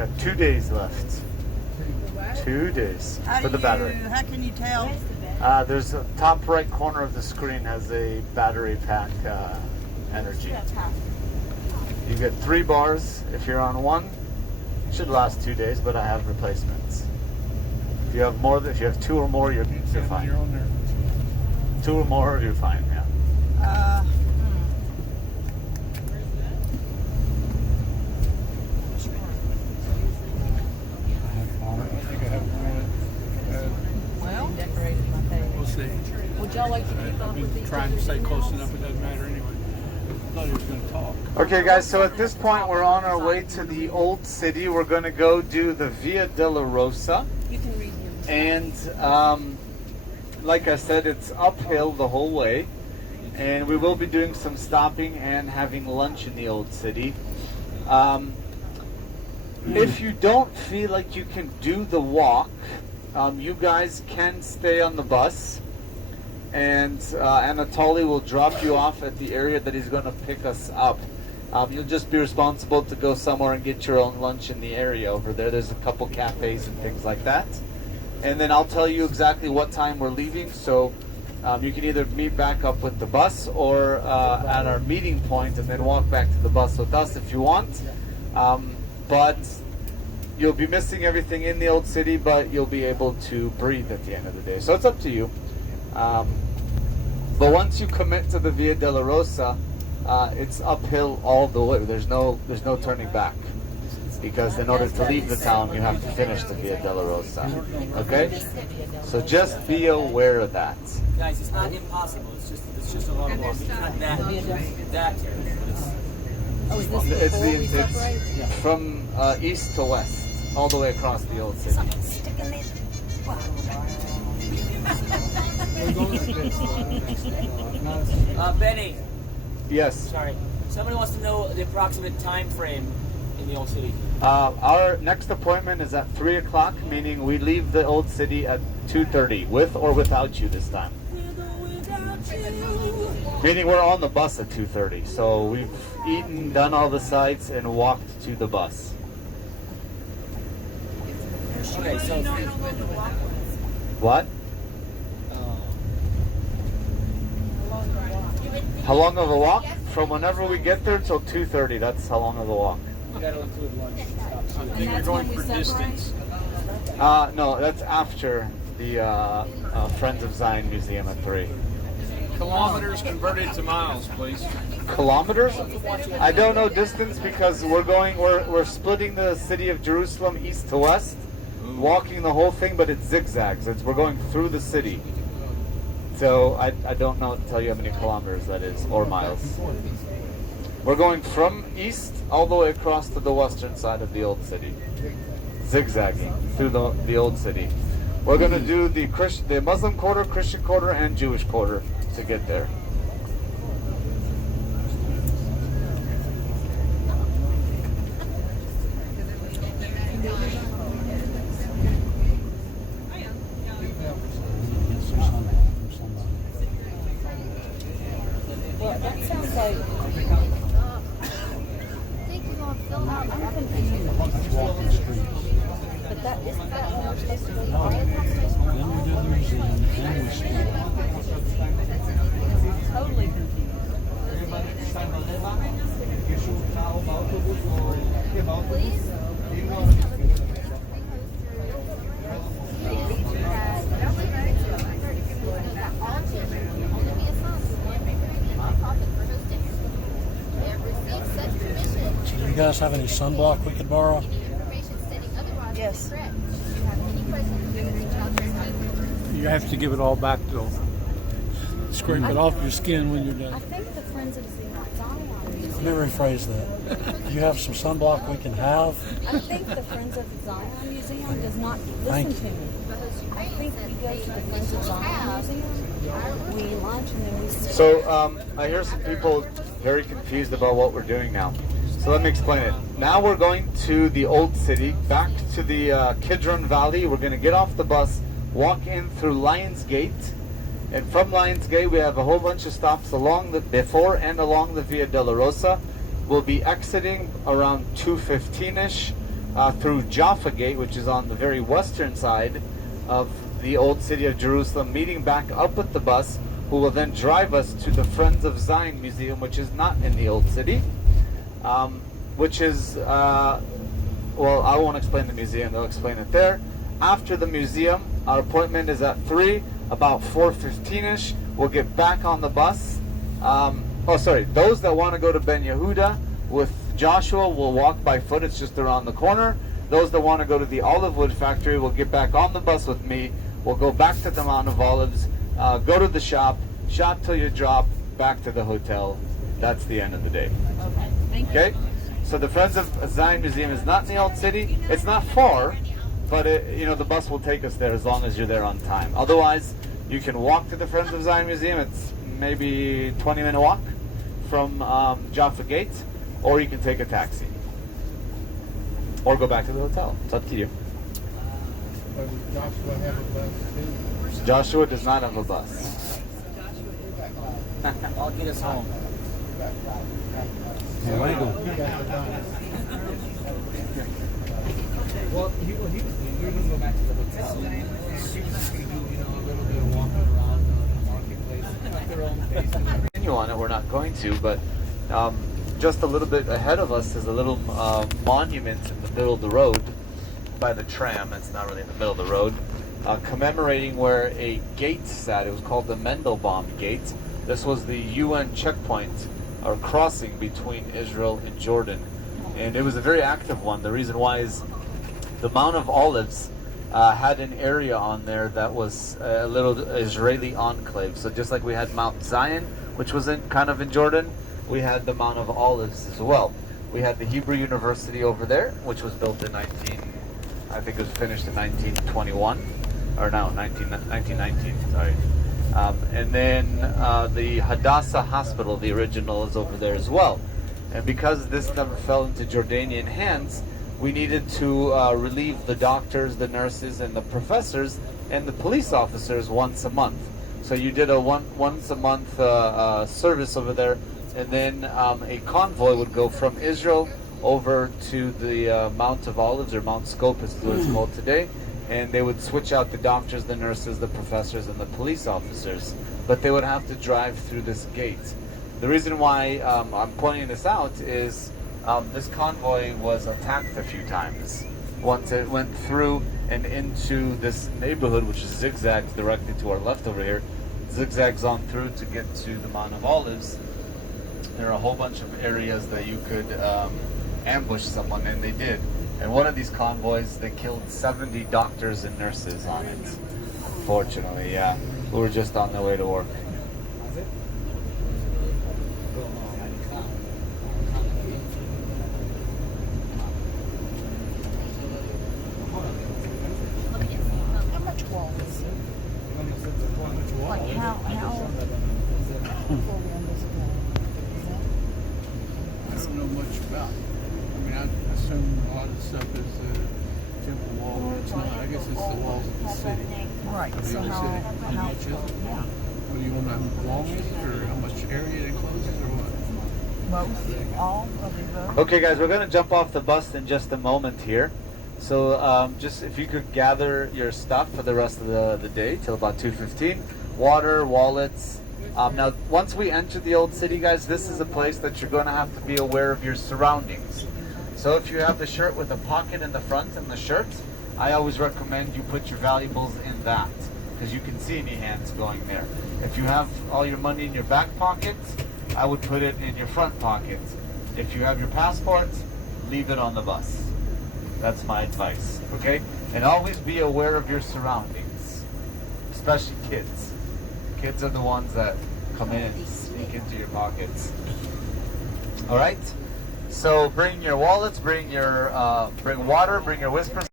Got 2 days left. 2 days for the battery. How can you tell? There's a top right corner of the screen has a battery pack energy. You get 3 bars if you're on one. It should last 2 days, but I have replacements. If you have more, if you have 2 or more, you're fine. 2 or more, you're fine. Yeah. We'll see. Would y'all like to keep up with I've been trying to stay close enough, it doesn't matter anyway. I thought he was going to talk. Okay, guys, so at this point, we're on our way to the old city. We're going to go do the Via Delorosa. You can read him. And like I said, it's uphill the whole way. And we will be doing some stopping and having lunch in the old city. If you don't feel like you can do the walk, you guys can stay on the bus. And Anatoly will drop you off at the area that he's going to pick us up. You'll just be responsible to go somewhere and get your own lunch in the area over there. There's a couple cafes and things like that. And then I'll tell you exactly what time we're leaving, so you can either meet back up with the bus or at our meeting point and then walk back to the bus with us if you want. But you'll be missing everything in the old city, but you'll be able to breathe at the end of the day. So it's up to you. But once you commit to the Via Delorosa, it's uphill all the way. There's no turning back, because in order to leave the town, you have to finish the Via Delorosa. Okay? So just be aware of that. Guys, it's not impossible. It's just a lot of walk. It's not that terrible. It's from east to west, all the way across the old city. Benny. Yes. Sorry. Somebody wants to know the approximate time frame in the old city. Our next appointment is at 3 o'clock, meaning we leave the old city at 2:30, with or without you this time. Meaning we're on the bus at 2:30, so we've eaten, done all the sites, and walked to the bus. Okay, so What? How long of a walk? From whenever we get there till 2:30. That's how long of a walk. you got to include lunch. So I think you're going for distance. No, that's after the Friends of Zion Museum at 3. Kilometers converted to miles, please. Kilometers? I don't know distance because we're splitting the city of Jerusalem east to west, walking the whole thing, but it's zigzags. We're going through the city. So I don't know to tell you how many kilometers that is, or miles. We're going from east all the way across to the western side of the old city, zigzagging through the old city. We're going to do the Muslim quarter, Christian quarter, and Jewish quarter to get there. Well, that sounds like. I'm confused. But that isn't that when we're supposed to go to totally confused. Do you guys have any sunblock we could borrow? Yes. You have to give it all back though. Scrape it off your skin when you're I done. think the Friends of Zion. Let me rephrase that. Do you have some sunblock we can have? I think the Friends of Zion Museum does not listen to me. I think we go to the Friends of Zion Museum, we lunch, and then we sit. So I hear some people very confused about what we're doing now. So let me explain it. Now we're going to the old city, back to the Kidron Valley. We're going to get off the bus, walk in through Lions Gate, and from Lions Gate we have a whole bunch of stops along before and along the Via Delorosa. We'll be exiting around 2:15ish. through Jaffa Gate, which is on the very western side of the old city of Jerusalem, meeting back up with the bus, who will then drive us to the Friends of Zion Museum, which is not in the old city, which is, well, I won't explain the museum, they'll explain it there. After the museum, our appointment is at 3, about 4:15ish, we'll get back on the bus. Those that want to go to Ben Yehuda with Joshua will walk by foot, it's just around the corner. Those that want to go to the olive wood factory will get back on the bus with me. We'll go back to the Mount of Olives, go to the shop till you drop, back to the hotel. That's the end of the day. Okay, thank you. Okay? So the Friends of Zion Museum is not in the old city. It's not far, but the bus will take us there as long as you're there on time. Otherwise, you can walk to the Friends of Zion Museum. It's maybe 20-minute walk from Jaffa Gate, or you can take a taxi. Or go back to the hotel. It's up to you. Joshua have a bus too? Joshua does not have a bus. I'll get us home. Illegal. Well, he was going to go back to the hotel. She was going to do, a little bit of walking around the marketplace at their own pace. Continue on it, we're not going to, but just a little bit ahead of us is a little monument in the middle of the road by the tram. It's not really in the middle of the road, commemorating where a gate sat. It was called the Mendelbaum Gate. This was the UN checkpoint or crossing between Israel and Jordan, and it was a very active one. The reason why is the Mount of Olives had an area on there that was a little Israeli enclave. So just like we had Mount Zion, which was kind of in Jordan, we had the Mount of Olives as well. We had the Hebrew University over there, which was built in I think it was finished in 1921, or no, 1919, sorry. And then the Hadassah Hospital, the original, is over there as well. And because this never fell into Jordanian hands, we needed to relieve the doctors, the nurses, and the professors, and the police officers once a month. So you did a once a month service over there, and then a convoy would go from Israel over to the Mount of Olives, or Mount Scopus is what it's called today, and they would switch out the doctors, the nurses, the professors, and the police officers. But they would have to drive through this gate. The reason why I'm pointing this out is this convoy was attacked a few times. Once it went through and into this neighborhood, which is zigzags directly to our left over here, zigzags on through to get to the Mount of Olives. There are a whole bunch of areas that you could ambush someone, and they did. And one of these convoys, they killed 70 doctors and nurses on it. Unfortunately, yeah. We were just on their way to work. How much wall is it? Like how before we on this wall? I don't know much about it. I mean, I assume a lot of the stuff is the temple wall, or it's not. I guess it's the walls of the city. Right. Of the So other city. How much is it? yeah. What do you want to know how long is it, or how much area it encloses, or what? Both, all of the above. Okay, guys, we're going to jump off the bus in just a moment here. So just if you could gather your stuff for the rest of the day till about 2:15. Water, wallets. Now, once we enter the old city, guys, this is a place that you're going to have to be aware of your surroundings. So if you have the shirt with a pocket in the front and the shirt, I always recommend you put your valuables in that, because you can see any hands going there. If you have all your money in your back pocket, I would put it in your front pocket. If you have your passport, leave it on the bus. That's my advice, okay? And always be aware of your surroundings, especially kids. Kids are the ones that come in and sneak into your pockets. All right? So bring your wallets, bring water, bring your whispers.